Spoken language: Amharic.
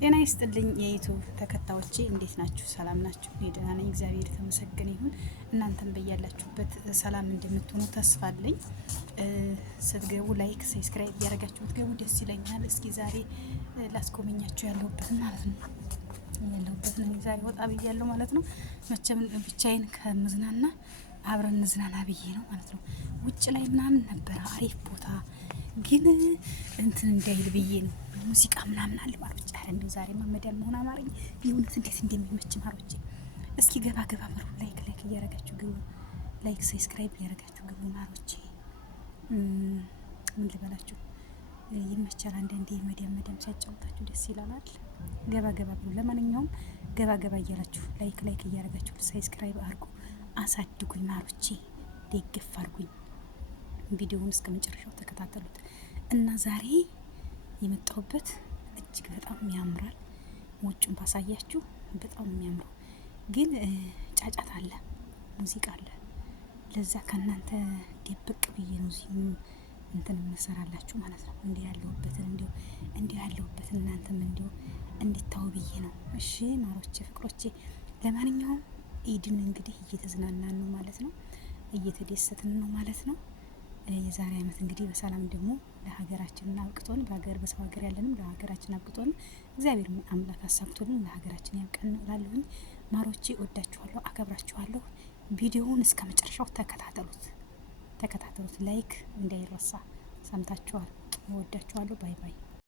ጤና ይስጥልኝ የዩቲዩብ ተከታዮቼ እንዴት ናችሁ? ሰላም ናችሁ? እኔ ደህና ነኝ፣ እግዚአብሔር የተመሰገነ ይሁን። እናንተም በያላችሁበት ሰላም እንደምትሆኑ ተስፋ አለኝ። ስትገቡ ላይክ፣ ሰብስክራይብ እያደረጋችሁ ብትገቡ ደስ ይለኛል። እስኪ ዛሬ ላስጎበኛችሁ ያለሁበትን ማለት ነው ያለሁበትን ዛሬ ወጣ ብያለሁ ማለት ነው። መቼም ብቻዬን ከምዝናና አብረን እንዝናና ብዬ ነው ማለት ነው። ውጭ ላይ ምናምን ነበረ አሪፍ ቦታ ግን እንትን እንዳይል ብዬ ነው። ሙዚቃ ምናምን አለ ማሮች። አረ እንደው ዛሬ ማመዳል መሆን አማረኝ። የእውነት እንዴት እንደሚመች ማሮች። እስኪ ገባ ገባ መሩ። ላይክ እያረጋችሁ ግቡ። ላይክ ሰብስክራይብ እያረጋችሁ ግቡ ማሮች። ምን ልበላችሁ ይመቻል። አንዳንዴ መዲያም ሲያጫውታችሁ ደስ ይላል። ገባ ገባ ብሉ። ለማንኛውም ገባ ገባ እያላችሁ ላይክ እያረጋችሁ ሰብስክራይብ አድርጉ። አሳድጉኝ ማሮቼ፣ ደግፍ አድርጉኝ። ቪዲዮውን እስከ መጨረሻው ተከታተሉት እና ዛሬ የመጣሁበት እጅግ በጣም ያምራል። ውጭውን ባሳያችሁ በጣም የሚያምረው ግን ጫጫታ አለ፣ ሙዚቃ አለ። ለዛ ከእናንተ ደብቅ ብዬ ነው እዚህ እንትን መሰራላችሁ ማለት ነው። እንዲህ ያለሁበትን እናንተም እንዲታው ብዬ ነው። እሺ ማሮቼ፣ ፍቅሮቼ፣ ለማንኛውም ኢድን እንግዲህ እየተዝናናን ነው ማለት ነው፣ እየተደሰትን ነው ማለት ነው። የዛሬ አመት እንግዲህ በሰላም ደግሞ ለሀገራችን አብቅቶን በሰው ሀገር ያለንም ለሀገራችን አብቅቶን እግዚአብሔር አምላክ አሳክቶን ለሀገራችን ያብቃን እላለሁኝ። ማሮቼ እወዳችኋለሁ፣ አከብራችኋለሁ። ቪዲዮውን እስከ መጨረሻው ተከታተሉት። ላይክ እንዳይረሳ። ሰምታችኋል። እወዳችኋለሁ። ባይ ባይ።